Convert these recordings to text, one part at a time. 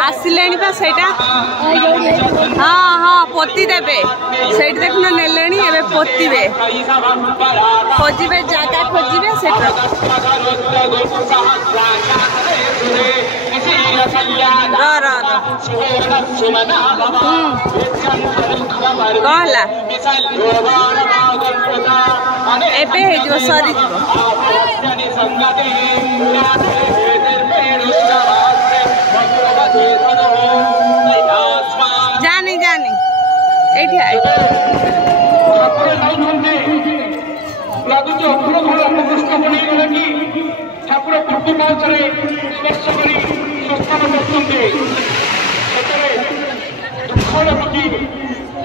आसिले हाँ हाँ पोती देवे से देखना ने पोतवे खोजे जगह खोजे से कहला एबे जो सरी जानी जानी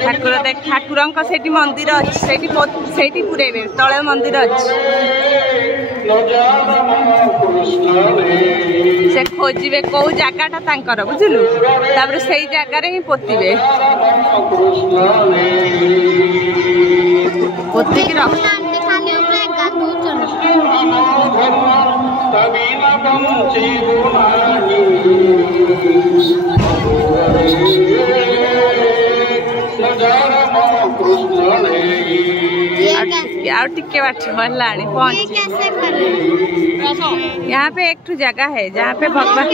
ठाकुर देख ठाकुर से मंदिर अच्छी पुरेबे तले मंदिर अच्छी से खोजे कौ जगटा तांकर बुझलु तापर से जगार ही पोतवे पोतिक टिके बाट बढ़लानी पहुंच। यहाँ पे एक जगह है जहाँ पे भगवान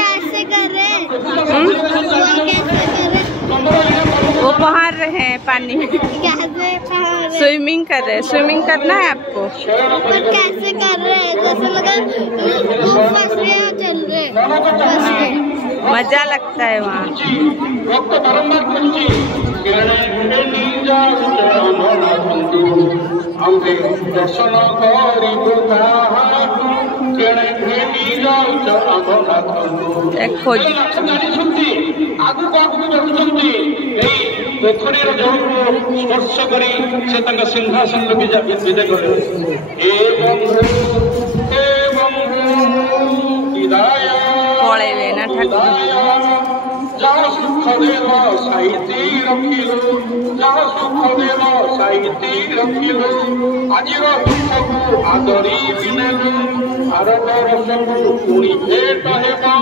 वो पहाड़ रहे हैं पानी में स्विमिंग कर रहे हैं। स्विमिंग करना है आपको? कैसे कर रहे हैं? चल रहे मजा लगता है वहाँ। स्पर्श कर सिंहासन विदे पड़े ना जहाँ सुख देव साहित्य रखिलु जहाँ सुख देव साहित्य रखिलु आज दुख को आदरी विनेलु भारत रसकु पुणी भेट हेबा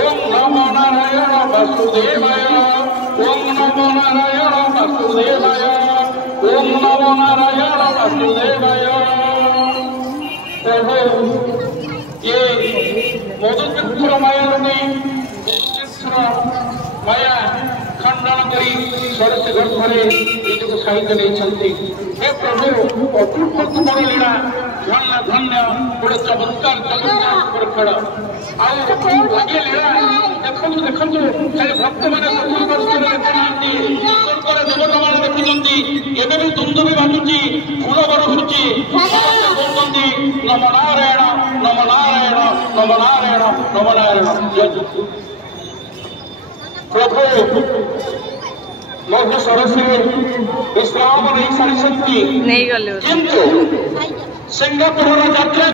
ओम नमो नारायण वासुदेवाय ओम नमो नारायण वासुदेवाय ओम नमो नारायण वासुदेवाय। ये मधुपुर माया माया खंडन करी सरस गर्भरे निजक साहित्य नहीं। हे प्रभु अपूर्व तुम लीला धन्य धन्य गोटे चमत्कार चमत्कार आगे लीला देखु देखु खाली भक्त मैंने स्वर्गर देवता मैंने देखुंट एवं भी दुंदु भी बाजुची फूल बरसुची कहते नम नारायण नम नारायण नम नारायण नम नारायण। प्रभु मध्य सरस्वती विश्राम नहीं सारी नहीं गलु किंतु सिंगापुर यात्रा